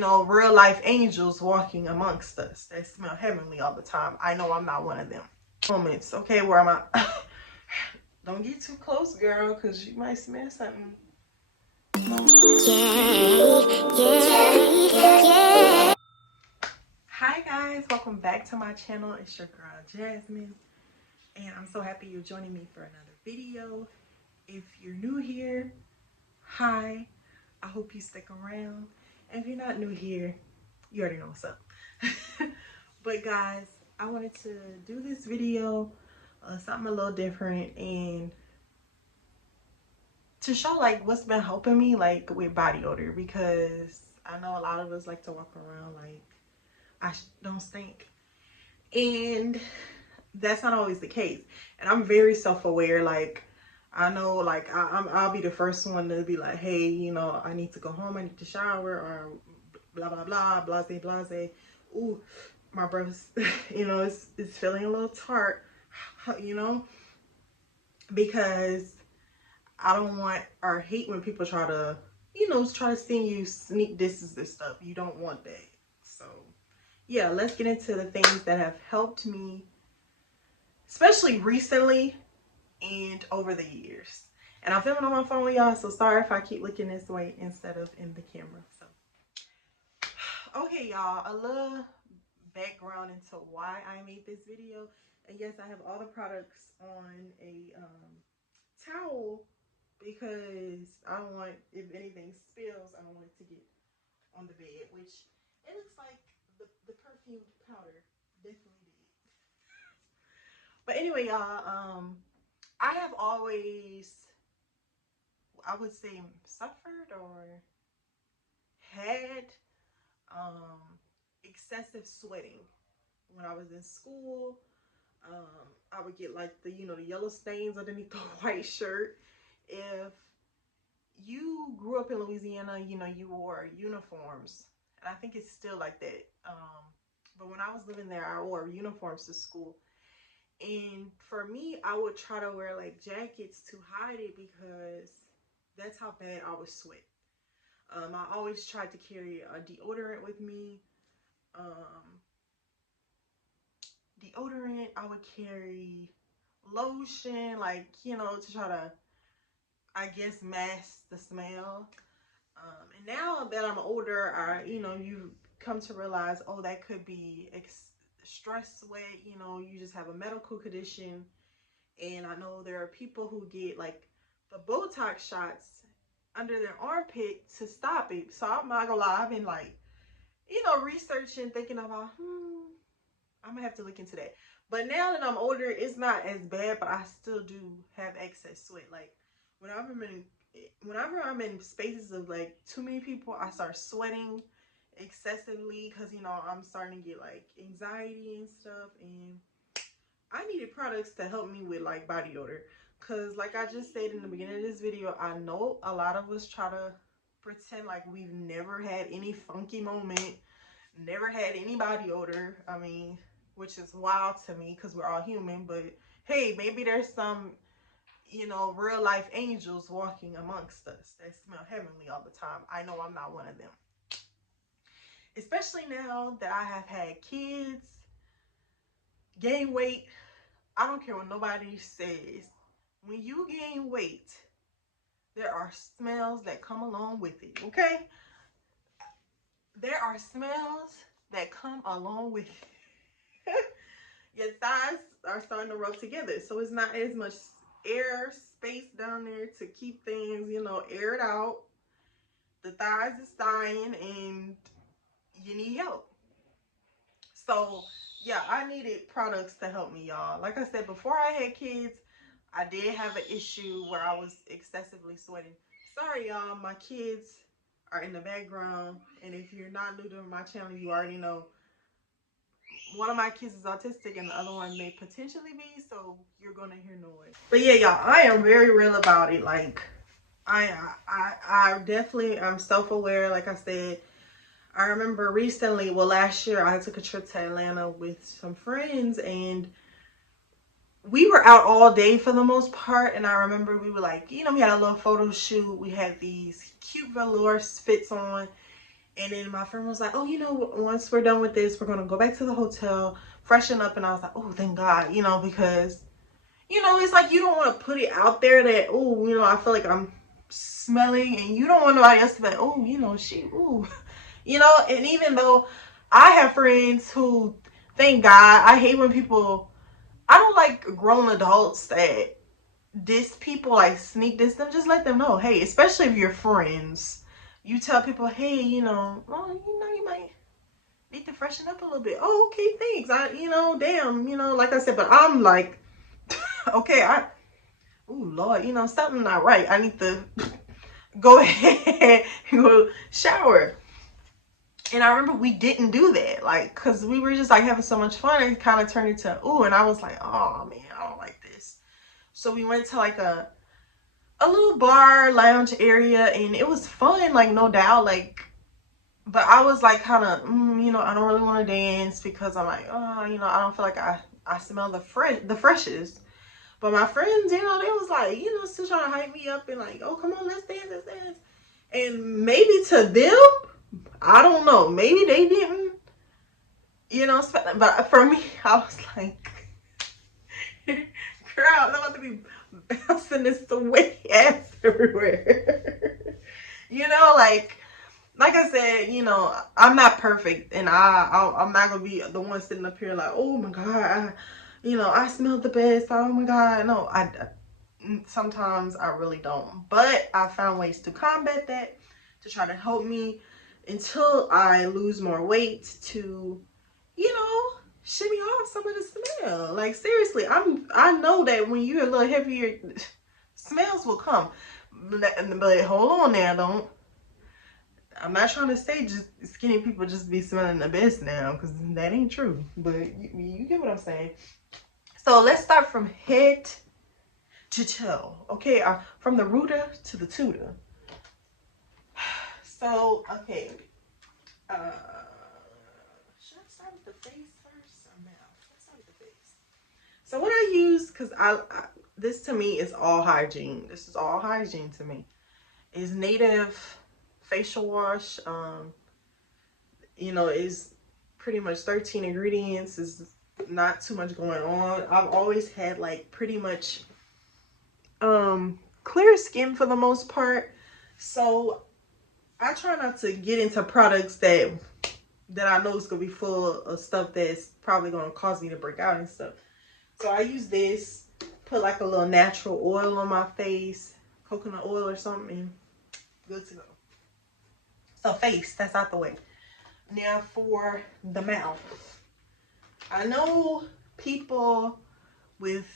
real life angels walking amongst us that smell heavenly all the time. I know I'm not one of them. Moments, okay, where am I? Don't get too close, girl, because you might smell something. Yeah. Hi guys, welcome back to my channel. It's your girl Jasmine, and I'm so happy you're joining me for another video. If you're new here, hi, I hope you stick around. And if you're not new here, you already know what's up. But guys, I wanted to do this video, something a little different, and to show like what's been helping me like with body odor, because I know a lot of us like to walk around like I don't stink, and that's not always the case. And I'm very self-aware. Like I know, like I'll be the first one to be like, hey, I need to go home, I need to shower, or blah blah blah, blase blase. Ooh, my breath, it's feeling a little tart, because I don't want or hate when people try to, try to send you sneak disses and stuff. You don't want that. So yeah, let's get into the things that have helped me, especially recently and over the years. And I'm filming on my phone, y'all, so sorry if I keep looking this way instead of in the camera. So okay, y'all, a little background into why I made this video. And yes, I have all the products on a towel, because I don't want, if anything spills, I don't want it to get on the bed, which it looks like the perfume powder definitely did. But anyway, y'all, I have always, I would say, suffered or had excessive sweating when I was in school. I would get like the yellow stains underneath the white shirt. If you grew up in Louisiana, you wore uniforms, and I think it's still like that. But when I was living there, I wore uniforms to school, and for me, I would try to wear like jackets to hide it, because that's how bad I would sweat. I always tried to carry a deodorant with me. Deodorant, I would carry lotion, like, to try to, I guess, mask the smell. And now that I'm older, you come to realize, oh, that could be stress sweat. You just have a medical condition. And I know there are people who get like the Botox shots under their armpit to stop it. So I'm not gonna lie, I've been like, researching, thinking about, I'm gonna have to look into that. But now that I'm older, it's not as bad, but I still do have excess sweat. Like whenever I'm in spaces of like too many people, I start sweating excessively, because I'm starting to get like anxiety and stuff, and I needed products to help me with like body odor. Because like I just said in the beginning of this video, I know a lot of us try to pretend like we've never had any funky moment, never had any body odor. I mean, which is wild to me, because we're all human. But hey, maybe there's some real life angels walking amongst us that smell heavenly all the time. I know I'm not one of them. Especially now that I have had kids, gain weight. I don't care what nobody says. When you gain weight, there are smells that come along with it, okay? There are smells that come along with it. Your thighs are starting to rub together, so it's not as much air space down there to keep things, aired out. The thighs is dying, and you need help. So yeah, I needed products to help me, y'all. Like I said, before I had kids, I did have an issue where I was excessively sweating. Sorry, y'all, my kids are in the background, and if you're not new to my channel, you already know one of my kids is autistic and the other one may potentially be, so you're gonna hear noise. But yeah, y'all, I am very real about it. Like I definitely, I'm self-aware. Like I said, I remember recently, well, last year, I took a trip to Atlanta with some friends, and we were out all day for the most part. And I remember we were like, we had a little photo shoot. We had these cute velour fits on, And then my friend was like, oh, you know, once we're done with this, we're going to go back to the hotel, freshen up. And I was like, oh, thank God, you know, because, you know, it's like you don't want to put it out there that, oh, you know, I feel like I'm smelling, and you don't want nobody else to be like, oh, you know, ooh, you know. And even though I have friends who, thank God, I hate when people, I don't like grown adults that diss people, like sneak diss them. Just let them know, hey, especially if you're friends, you tell people, hey, you know, well, you know, you might need to freshen up a little bit. Oh, okay, thanks. You know, damn, you know, like I said, but I'm like, okay, ooh, Lord, you know, something not right. I need to go ahead and go shower. And I remember we didn't do that, like, cause we were just like having so much fun. It kind of turned into, ooh, and I was like, oh man, I don't like this. So we went to like a little bar lounge area, and it was fun, like, no doubt, like, but I was like kind of, you know, I don't really want to dance because I'm like, oh, you know, I don't feel like I smell the freshest. But my friends, you know, they was like, you know, still trying to hype me up and like, oh, come on, let's dance, let's dance. And maybe to them, I don't know, maybe they didn't, you know, but for me, I was like, girl, I'm about to be bouncing this away ass everywhere. You know, like I said, you know, I'm not perfect, and I'm not gonna be the one sitting up here like, oh my God, you know, I smell the best. Oh my God, no, sometimes I really don't. But I found ways to combat that, to try to help me until I lose more weight, to, you know, shimmy off some of the smell. Like seriously, I know that when you're a little heavier, smells will come. But hold on now, don't. I'm not trying to say just skinny people just be smelling the best now, because that ain't true. But you get what I'm saying. So let's start from head to toe. Okay, from the rooter to the tutor. So, okay. Should I start with the face first or mouth? Let's start with the face. So what I use, because this to me is all hygiene. This is all hygiene to me. Is Native facial wash. You know, is pretty much 13 ingredients. Is not too much going on. I've always had like pretty much clear skin for the most part. So I try not to get into products that I know is gonna be full of stuff that's probably gonna cause me to break out and stuff. So I use this, put like a little natural oil on my face, coconut oil or something, good to go. So face, that's out the way. Now for the mouth. I know people with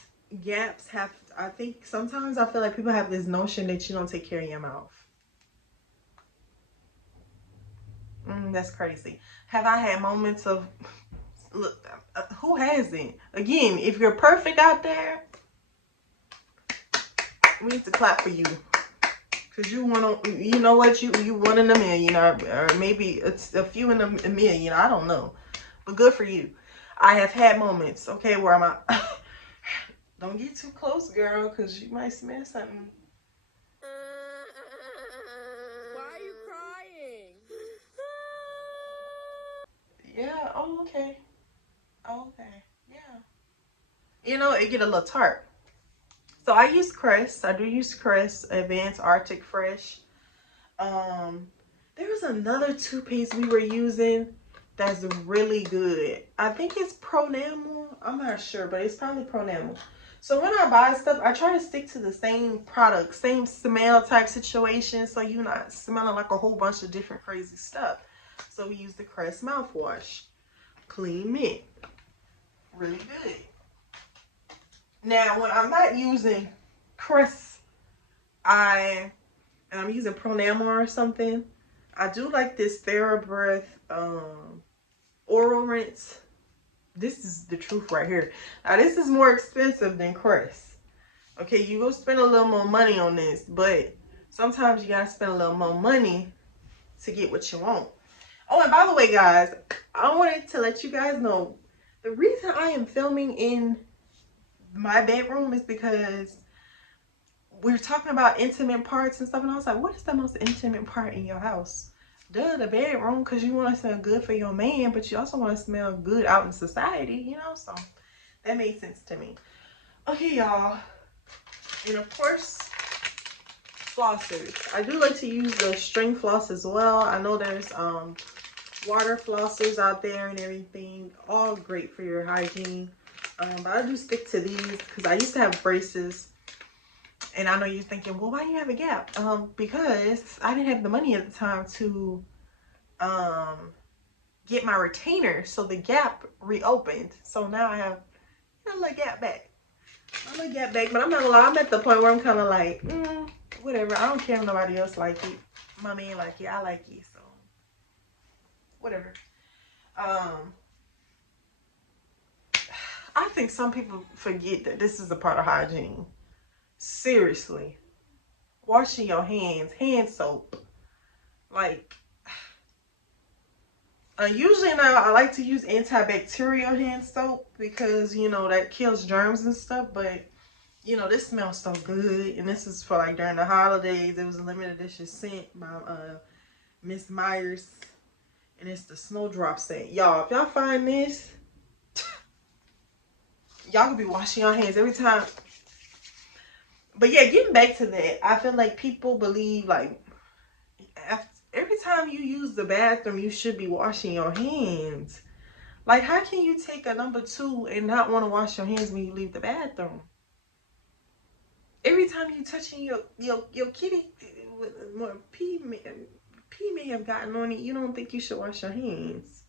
gaps have, I think sometimes I feel like people have this notion that you don't take care of your mouth. That's crazy. Have I had moments of, look, who hasn't? Again, if you're perfect out there, we need to clap for you. Because you know what, you one in a million, or maybe it's a few in a million, I don't know. But good for you. I have had moments, okay, where I'm like, don't get too close, girl, because you might smell something. Why are you crying? Yeah, oh, okay. Oh, okay, yeah. You know, it get a little tart. So I use Crest. I do use Crest Advanced Arctic Fresh. There was another toothpaste we were using that's really good. I think it's Pronamel. I'm not sure, but it's probably Pronamel. So when I buy stuff, I try to stick to the same product, same smell type situation, so you're not smelling like a whole bunch of different crazy stuff. So we use the Crest mouthwash. Clean mint. Really good. Now, when I'm not using Crest, and I'm using Pronamel or something, I do like this TheraBreath oral rinse. This is the truth right here. Now, this is more expensive than Crest. Okay, you go spend a little more money on this, but sometimes you gotta spend a little more money to get what you want. Oh, and by the way, guys, I wanted to let you guys know the reason I am filming in my bedroom is because we were talking about intimate parts and stuff, and I was like, what is the most intimate part in your house? the bedroom, because you want to smell good for your man, but you also want to smell good out in society, you know? So that made sense to me. Okay, y'all. And of course, flossers. I do like to use the string floss as well. I know there's water flossers out there and everything. All great for your hygiene. But I do stick to these because I used to have braces. And I know you're thinking, well, why do you have a gap? Because I didn't have the money at the time to get my retainer. So the gap reopened. So now I have a little gap back. I'm gonna get back, but I'm not gonna lie, I'm at the point where I'm kind of like, whatever. I don't care if nobody else like it. My man like it, I like it, so whatever. I think some people forget that this is a part of hygiene. Seriously, washing your hands, hand soap. Like, usually now I like to use antibacterial hand soap because, you know, that kills germs and stuff, but you know, this smells so good. And this is for like during the holidays. It was a limited edition scent by Miss Myers. And it's the Snowdrop scent. Y'all, if y'all find this, y'all could be washing your hands every time. But yeah, getting back to that, I feel like people believe like every time you use the bathroom, you should be washing your hands. Like, how can you take a number 2 and not want to wash your hands when you leave the bathroom? Every time you touching your kitty, more pee may have gotten on it. You don't think you should wash your hands.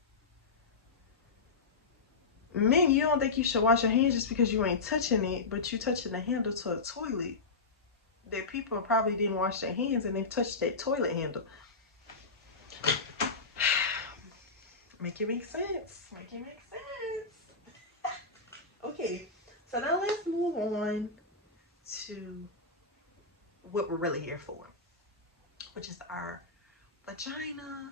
Men, you don't think you should wash your hands just because you ain't touching it, but you touching the handle to a toilet that people probably didn't wash their hands and they touched that toilet handle. Make it make sense. Make it make sense. Okay, so now let's move on to what we're really here for, which is our vagina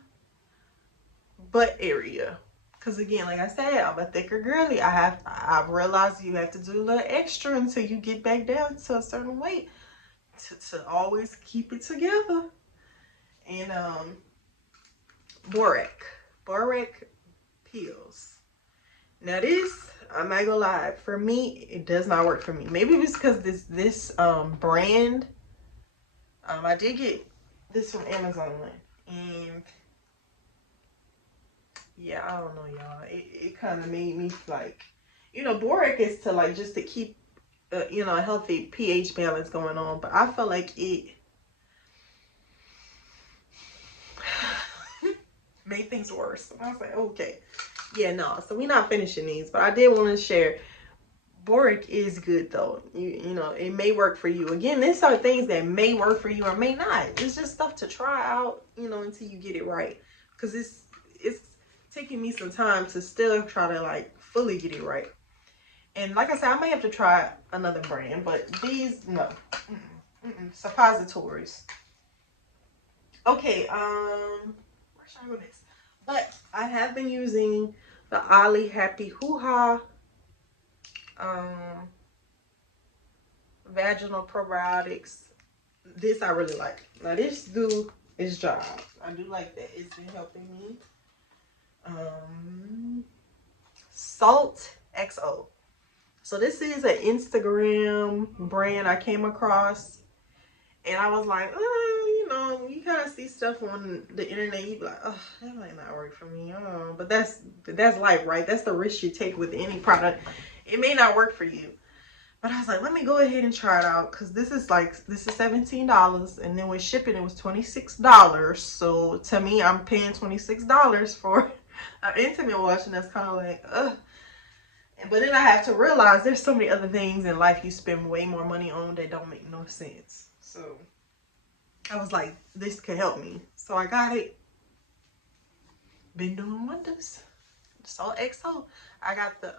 butt area. Because again, like I said, I'm a thicker girly. I've realized you have to do a little extra until you get back down to a certain weight to always keep it together. And borax pills. Now this, I'm not gonna lie, for me it does not work for me. Maybe it's because this brand, I did get this from Amazon, and yeah, I don't know, y'all. It kind of made me like, you know, borax is to like just to keep you know, a healthy pH balance going on, but I felt like it made things worse. And I was like, okay, yeah, no. So we're not finishing these, but I did want to share. Borax is good though. You know, it may work for you. Again, these are things that may work for you or may not. It's just stuff to try out, you know, until you get it right. Because it's taking me some time to still try to like fully get it right. And like I said, I may have to try another brand, but these, no. Suppositories. Okay, where should I go next? But I have been using the Ollie Happy Hoo-Ha vaginal probiotics. This I really like. Now this do its job. I do like that. It's been helping me. Salt XO. So this is an Instagram brand I came across, and I was like, you know, you kind of see stuff on the internet, you be like, oh, that might not work for me. Oh, but that's life, right? That's the risk you take with any product. It may not work for you. But I was like, let me go ahead and try it out, because this is $17, and then with shipping it was $26. So to me, I'm paying $26 for an intimate wash, and that's kind of like, ugh. But then I have to realize there's so many other things in life you spend way more money on that don't make no sense. So I was like, this could help me. So I got it. Been doing wonders. Salt XO. I got the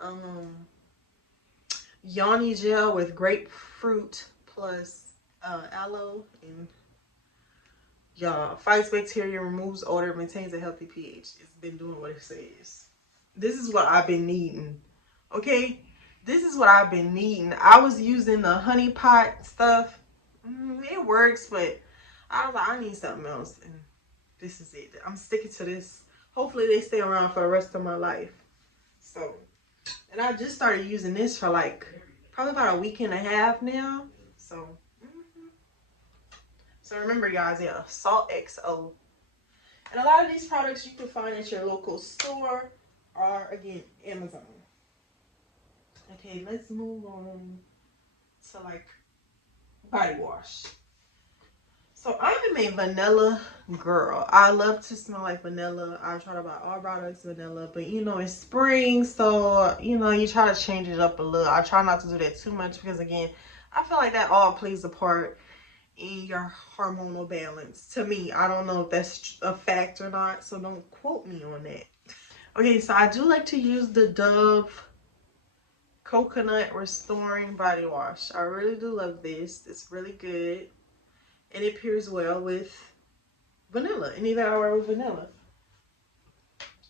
Yoni gel with grapefruit plus aloe, and y'all, fights bacteria, removes odor, maintains a healthy pH. It's been doing what it says. This is what I've been needing. Okay, this is what I've been needing. I was using the honey pot stuff. It works, but I was like, I need something else. And this is it. I'm sticking to this. Hopefully they stay around for the rest of my life. So, and I just started using this for like probably about a week and a half now. So, so remember guys, yeah, Salt XO. And a lot of these products you can find at your local store or again, Amazon. Okay, let's move on to like body wash. So I am a vanilla girl. I love to smell like vanilla. I try to buy all products vanilla, but you know it's spring, so you know you try to change it up a little. I try not to do that too much because again, I feel like that all plays a part in your hormonal balance. To me, I don't know if that's a fact or not, so don't quote me on that. Okay, so I do like to use the Dove Coconut Restoring Body Wash. I really do love this. It's really good. And it pairs well with vanilla. Anything I wear with vanilla.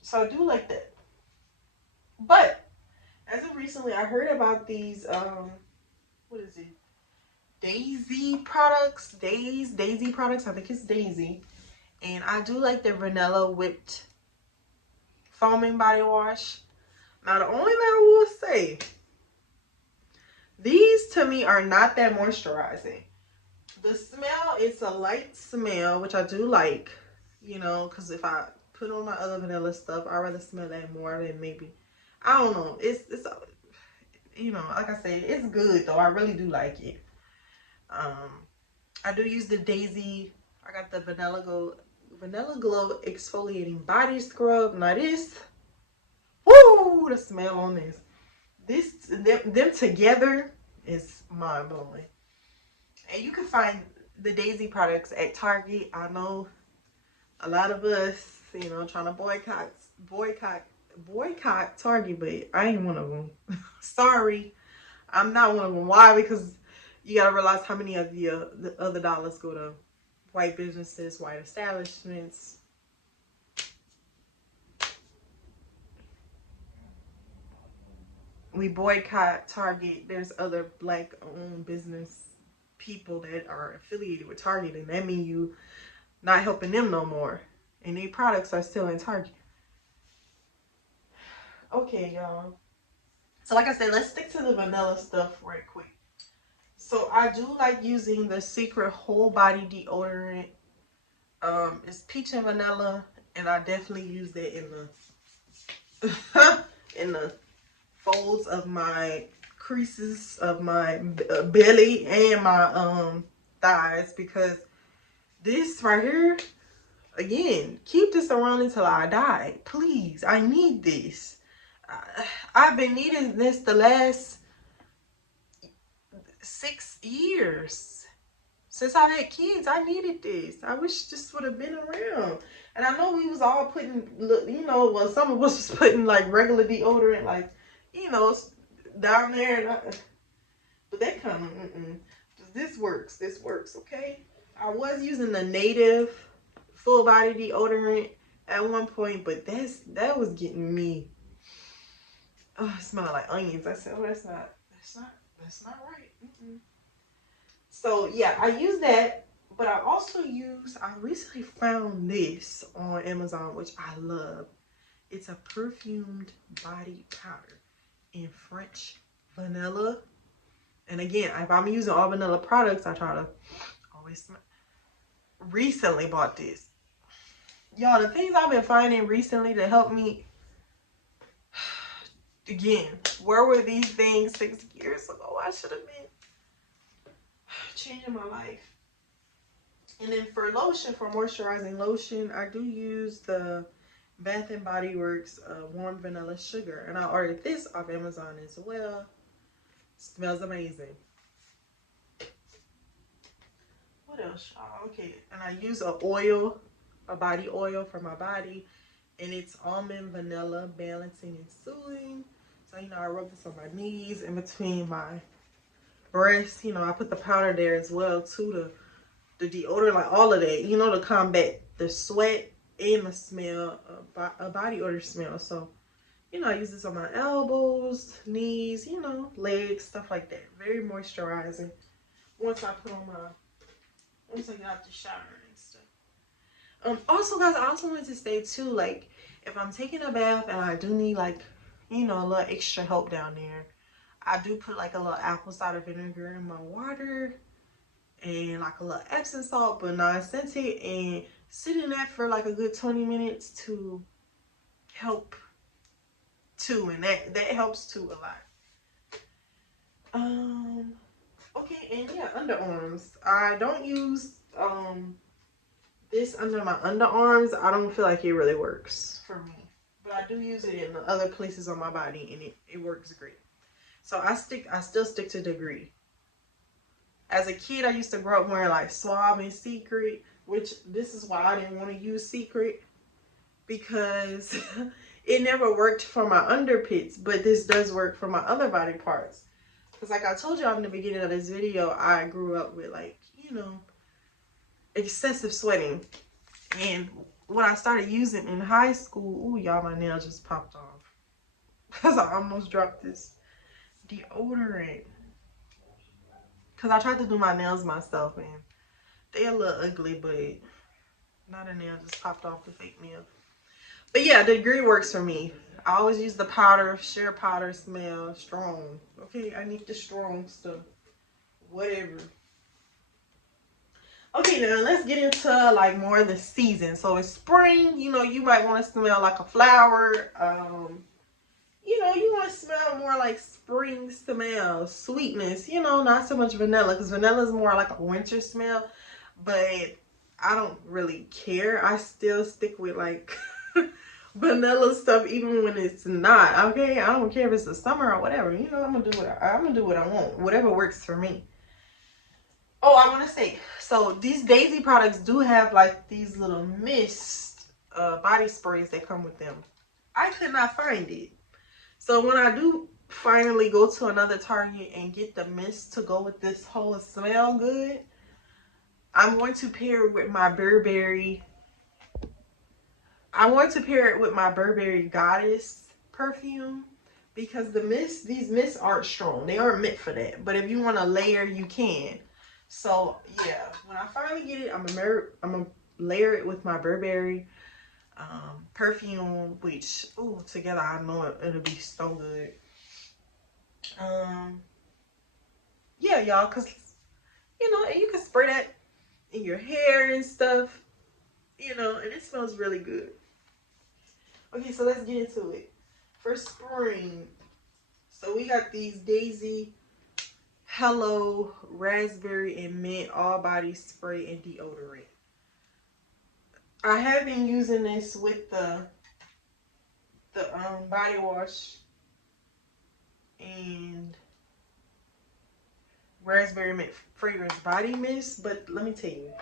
So I do like that. But as of recently, I heard about these what is it? Daisy products. Daisy products. I think it's Daisy. And I do like the vanilla whipped foaming body wash. Now the only thing I will say, these to me are not that moisturizing. The smell, it's a light smell, which I do like, you know, because if I put on my other vanilla stuff, I'd rather smell that more than maybe, I don't know. It's you know, like I said, it's good though. I really do like it. I do use the Daisy. I got the Vanilla Glow Exfoliating Body Scrub. Now this, woo, the smell on them together is mind blowing. And you can find the Daisy products at Target. I know a lot of us, you know, trying to boycott Target, but I ain't one of them. Sorry, I'm not one of them. Why? Because you gotta realize how many of the other dollars go to white businesses, white establishments. We boycott Target. There's other black-owned business people that are affiliated with Target, and that means you not helping them no more. And their products are still in Target. Okay, y'all. So like I said, let's stick to the vanilla stuff right quick. So I do like using the Secret Whole Body Deodorant. It's peach and vanilla, and I definitely use that in the in the folds of my creases of my belly and my thighs, because this right here, again, keep this around until I die. Please, I need this. I've been needing this the last 6 years. Since I've had kids, I needed this. I wish this would have been around. And I know we was all putting, you know, well, some of us was putting like regular deodorant, like, you know, down there. But that kind of, this works. This works, okay? I was using the Native full body deodorant at one point, but that was getting me. Oh, it smelled like onions. I said, oh, that's not right. So yeah, I use that, but I recently found this on Amazon, which I love. It's a perfumed body powder in French vanilla. And again, if I'm using all vanilla products, I try to always smell. Recently bought this. Y'all, the things I've been finding recently to help me, again, where were these things 6 years ago? I should have been changing my life. And then for lotion, for moisturizing lotion, I do use the Bath and Body Works Warm Vanilla Sugar. And I ordered this off Amazon as well. Smells amazing. What else? Oh, okay. And I use a body oil for my body. And it's almond vanilla, balancing and soothing. So, you know, I rub this on my knees, in between my breasts. You know, I put the powder there as well, too, the deodorant, like all of that, you know, to combat the sweat and the smell, a body odor smell. So, you know, I use this on my elbows, knees, you know, legs, stuff like that. Very moisturizing. Once I get out the shower and stuff. Also, guys, I also wanted to say too, like, if I'm taking a bath and I do need, like, you know, a little extra help down there, I do put like a little apple cider vinegar in my water and like a little Epsom salt, but non-scented, and sit in that for like a good 20 minutes to help too, and that helps too a lot. Okay, and yeah, underarms. I don't use this under my underarms. I don't feel like it really works for me, but I do use it in the other places on my body, and it works great. So I still stick to Degree. As a kid, I used to grow up wearing like Suave and Secret, which this is why I didn't want to use Secret, because it never worked for my underpits, but this does work for my other body parts. Because like I told y'all in the beginning of this video, I grew up with, like, you know, excessive sweating. And when I started using in high school, ooh, y'all, my nail just popped off. Because I almost dropped this deodorant. Because I tried to do my nails myself, and they a little ugly, but not a nail just popped off, the fake nail. But yeah, the Degree works for me. I always use the powder. Sheer powder smell strong. Okay, I need the strong stuff. Whatever. Okay, now let's get into like more of the season. So it's spring. You know, you might want to smell like a flower. You know, you want to smell more like spring smell, sweetness. You know, not so much vanilla, because vanilla is more like a winter smell. But I don't really care. I still stick with like vanilla stuff even when it's not. Okay, I don't care if it's the summer or whatever. You know, I'm gonna do what I want. Whatever works for me. Oh, I want to say, so these Daisy products do have like these little mist body sprays that come with them. I could not find it. So when I do finally go to another Target and get the mist to go with this whole smell good, I'm going to pair it with my Burberry. I want to pair it with my Burberry Goddess perfume, because these mists aren't strong. They aren't meant for that. But if you want to layer, you can. So yeah, when I finally get it, I'm gonna layer it with my Burberry perfume, which, ooh, together I know it'll be so good. Yeah, y'all, cause you know, and you can spray that in your hair and stuff, you know, and it smells really good. Okay, so let's get into it. For spring, so we got these Daisy Hello Raspberry and Mint All Body Spray and Deodorant. I have been using this with the body wash and Raspberry Mint Fragrance Body Mist, but let me tell you,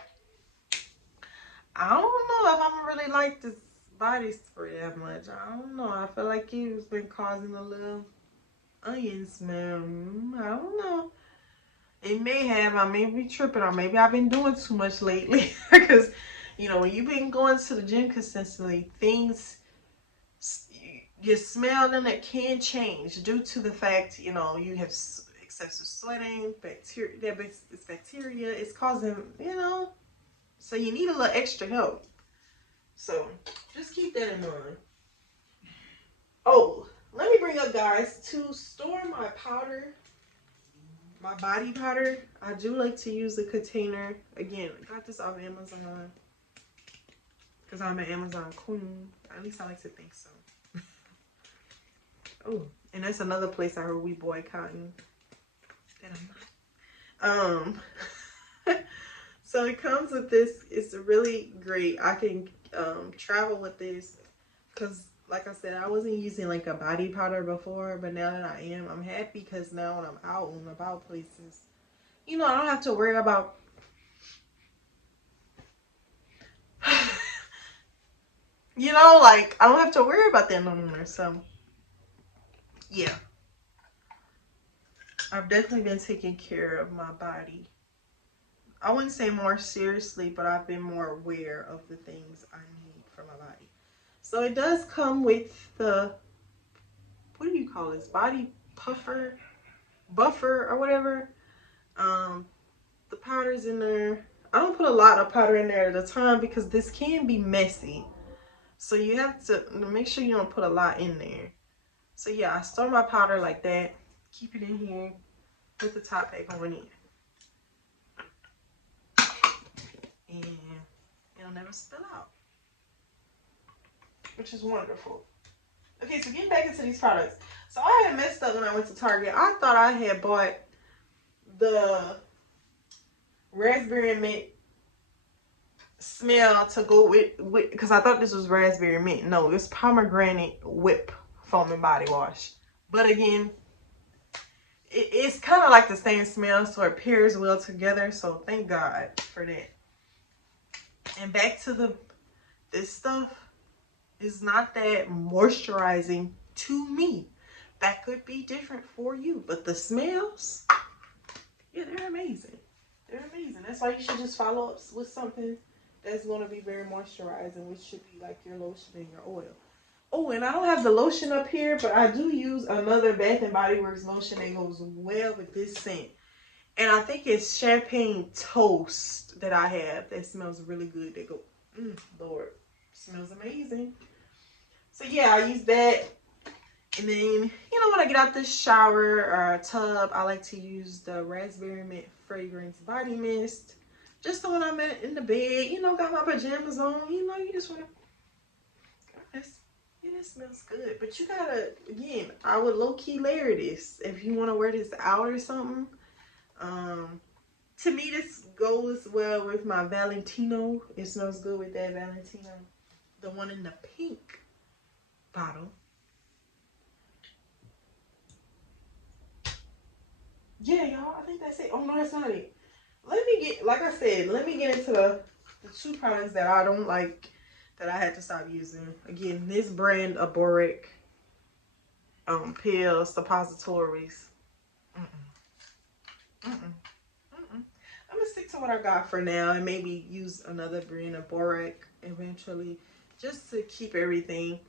I don't know if I'm really like this body spray that much. I don't know. I feel like it's been causing a little onion smell. I don't know. It may have. I may be tripping, or maybe I've been doing too much lately. Because, you know, when you've been going to the gym consistently, things, your smell in it can change due to the fact, you know, you have excessive sweating, bacteria. It's bacteria. It's causing, you know, so you need a little extra help. So just keep that in mind. Oh, let me bring up, guys, to store my powder, my body powder. I do like to use the container. Again, I got this off Amazon because I'm an Amazon queen. At least I like to think so. Oh, and that's another place I heard we boycotting. That I'm not. So it comes with this. It's really great. I can travel with this because, like I said, I wasn't using like a body powder before, but now that I am, I'm happy because now when I'm out and about places, you know, I don't have to worry about you know, like, I don't have to worry about that no more. So yeah, I've definitely been taking care of my body. I wouldn't say more seriously, but I've been more aware of the things I need for my body. So it does come with the, what do you call this? Body buffer or whatever. The powder's in there. I don't put a lot of powder in there at a time because this can be messy. So you have to make sure you don't put a lot in there. So yeah, I store my powder like that. Keep it in here. Put the top back on it. And it'll never spill out. Which is wonderful. Okay, so getting back into these products. So I had messed up when I went to Target. I thought I had bought the raspberry mint smell to go with because I thought this was raspberry mint. No, it's pomegranate whip foam and body wash. But again, it's kind of like the same smell, so it pairs well together. So thank God for that. And back to this stuff is not that moisturizing to me. That could be different for you, but the smells, yeah, they're amazing. They're amazing. That's why you should just follow up with something that's going to be very moisturizing, which should be like your lotion and your oil. Oh, and I don't have the lotion up here, but I do use another Bath and Body Works lotion that goes well with this scent. And I think it's Champagne Toast that I have that smells really good. They go, Lord, smells amazing. So yeah, I use that. And then, you know, when I get out the shower or tub, I like to use the Raspberry Mint Fragrance Body Mist. Just the one I'm in the bed, you know, got my pajamas on, you know, you just want to, yeah, that smells good. But you gotta, again, I would low-key layer this if you want to wear this out or something. To me, this goes well with my Valentino. It smells good with that Valentino. The one in the pink bottle. Yeah, y'all, I think that's it. Oh, no, that's not it. Let me get, like I said, let me get into the two products that I don't like, that I had to stop using. Again, this brand of Boric pills, suppositories. I'm gonna stick to what I got for now and maybe use another brand of Boric eventually, just to keep everything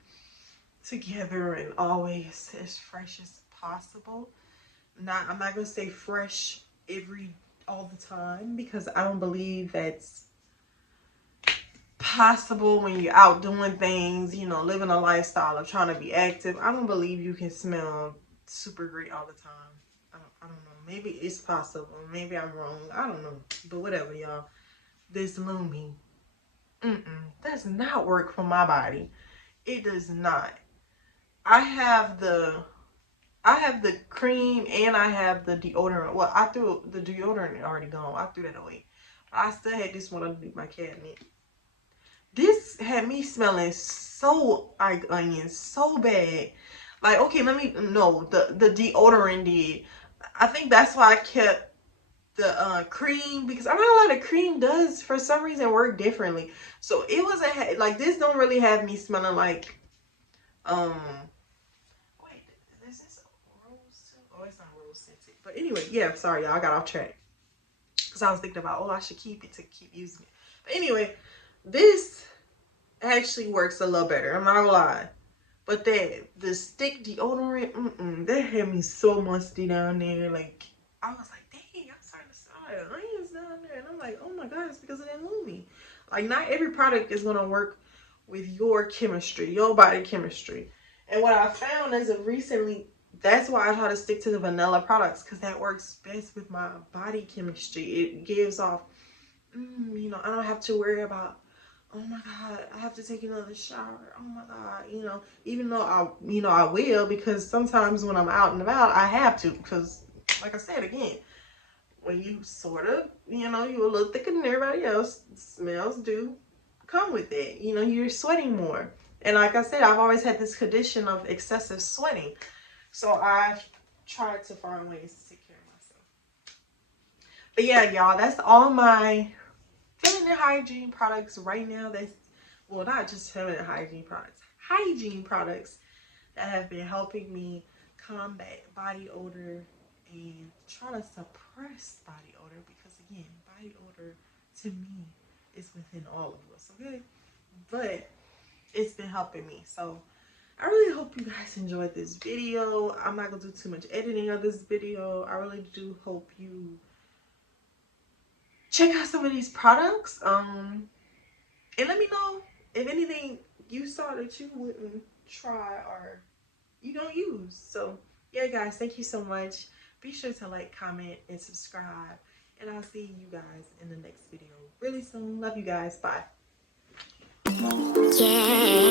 together and always as fresh as possible. I'm not gonna say fresh all the time, because I don't believe that's possible when you're out doing things, you know, living a lifestyle of trying to be active. I don't believe you can smell super great all the time. I don't know. Maybe it's possible. Maybe I'm wrong. I don't know. But whatever, y'all. This Lumi, does not work for my body. It does not. I have the cream and I have the deodorant. Well, I threw the deodorant already gone. I threw that away. But I still had this one underneath my cabinet. This had me smelling so like onion, so bad. Like, okay, the deodorant did. I think that's why I kept the cream, because I know a lot of cream does for some reason work differently. So it wasn't like, this don't really have me smelling like wait, is this rose too? Oh, it's not rose scented. But anyway, yeah, sorry y'all, I got off track. Because I was thinking about, oh, I should keep it to keep using it. But anyway, this actually works a little better. I'm not gonna lie. But the stick deodorant, that had me so musty down there. Like, I was like, dang, I'm starting to smell the onions down there. And I'm like, oh my God, it's because of that movie. Like, not every product is gonna work with your chemistry, your body chemistry. And what I found as of recently, that's why I try to stick to the vanilla products, because that works best with my body chemistry. It gives off, you know, I don't have to worry about, oh my God, I have to take another shower. Oh my God, you know, even though I will, because sometimes when I'm out and about, I have to, because like I said, again, when you sort of, you know, you're a little thicker than everybody else, smells do come with it. You know, you're sweating more. And like I said, I've always had this condition of excessive sweating. So I've tried to find ways to take care of myself. But yeah, y'all, that's all my feminine hygiene products right now. That's, well, not just feminine hygiene products that have been helping me combat body odor and try to suppress body odor, because again, body odor to me is within all of us, okay? But it's been helping me. So I really hope you guys enjoyed this video. I'm not gonna do too much editing of this video. I really do hope you check out some of these products. And let me know if anything you saw that you wouldn't try or you don't use. So yeah, guys, thank you so much. Be sure to like, comment, and subscribe. And I'll see you guys in the next video really soon. Love you guys. Bye. Yeah.